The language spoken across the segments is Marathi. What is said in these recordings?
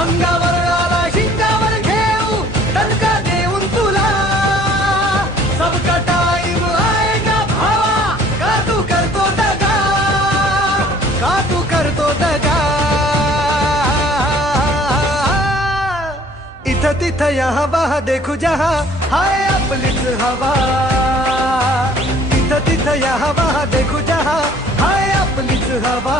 अंगावर आला शिंगावर घेऊ दणका देऊन तुला सबका टाईम आहे का भावा का तू करतो दगा का तू करतो दगा इथं तिथं या हवा देखू जहा हाय आपलीच हवा इथं तिथं या हवा देखू जहा हाय आपलीच हवा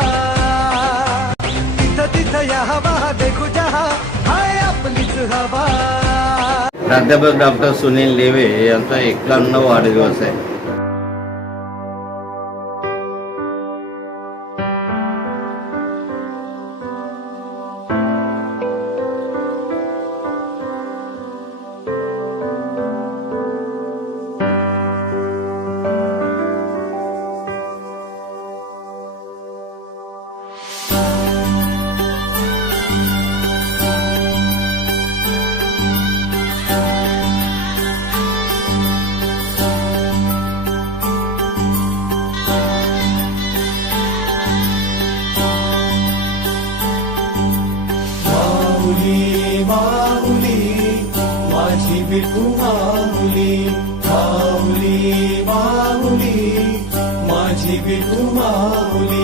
तिथं या हवा देखू जहा हाय आपलीच हवा प्राध्यापक डॉक्टर सुनील लेवे यांचा एकावन्न वाढदिवस आहे. माऊली माऊली माझी विठू माऊली माऊली माऊली माझी विठू माऊली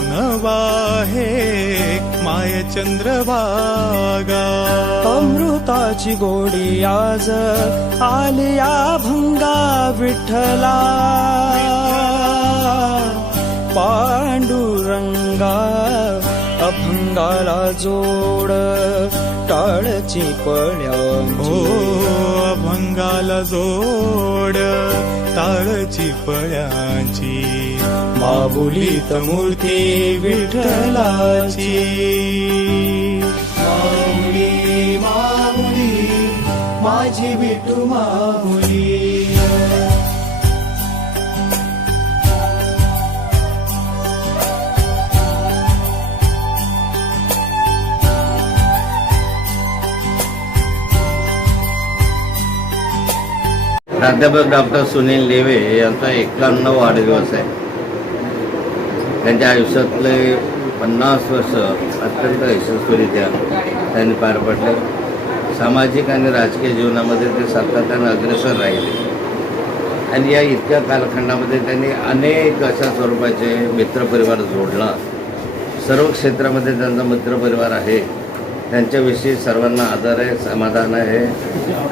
नवाहे माय चंद्रभागा. अमृताची गोडी आज आलिया भंगा विठ्ठला. पांडुरंगा अभंगाला जोड टाळची ओ पळ्यांची अभंगाला जोड ताळची पळ्याची. माऊलीत मूर्ती विठ्ठलाची. माऊली माऊली माझी विठू माऊली प्राध्यापक डॉक्टर सुनील लेवे यांचा एकावन्न वाढदिवस आहे. त्यांच्या आयुष्यातले पन्नास वर्ष अत्यंत यशस्वीरित्या त्यांनी पार पडले. सामाजिक आणि राजकीय जीवनामध्ये ते सातत्यानं अग्रेसर राहिले. आणि या इतक्या कालखंडामध्ये त्यांनी अनेक अशा स्वरूपाचे मित्रपरिवार जोडला. सर्व क्षेत्रामध्ये त्यांचा मित्रपरिवार आहे. त्यांच्याविषयी सर्वांना आदर आहे समाधान आहे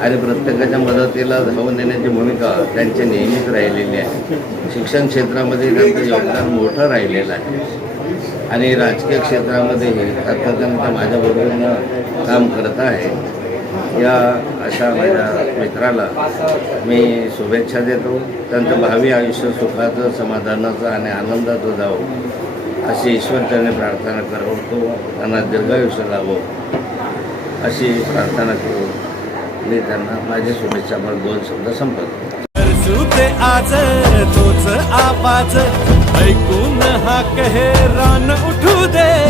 आणि प्रत्येकाच्या मदतीला धावून देण्याची भूमिका त्यांची नेहमीच राहिलेली आहे. शिक्षण क्षेत्रामध्ये त्यांचं योगदान मोठं राहिलेलं आहे. आणि राजकीय क्षेत्रामध्येही आत्तापर्यंत त्या माझ्याबरोबर काम करत आहे. या अशा माझ्या मित्राला मी शुभेच्छा देतो. त्यांचं भावी आयुष्य सुखाचं समाधानाचं आणि आनंदाचं जावं. अशी ईश्वरचरणी प्रार्थना करतो त्यांना दीर्घायुष्य लाभो. अशी प्रार्थना करून मी त्यांना माझी शुभेच्छा म्हणून दोन शब्द संपत आज तोच आपाच ऐकून हा रान उठू दे.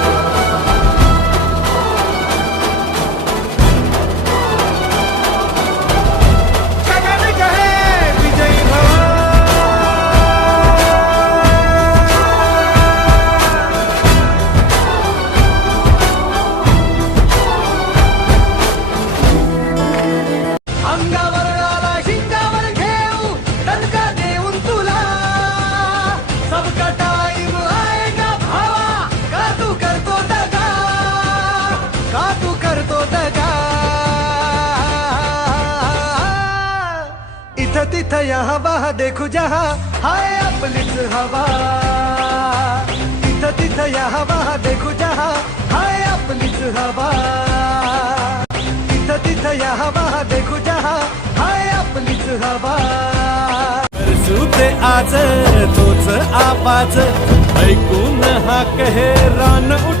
तिथं या हवा देखू जहा। हाय आपलीच हवा। तिथं तिथं या हवा देखू जहा। हाय आपलीच हवा। तिथं तिथं या हवा देखू जहा। हाय आपलीच हवा। सुते आज, तोच आवाज़। ऐकून हा कहे, रान उठू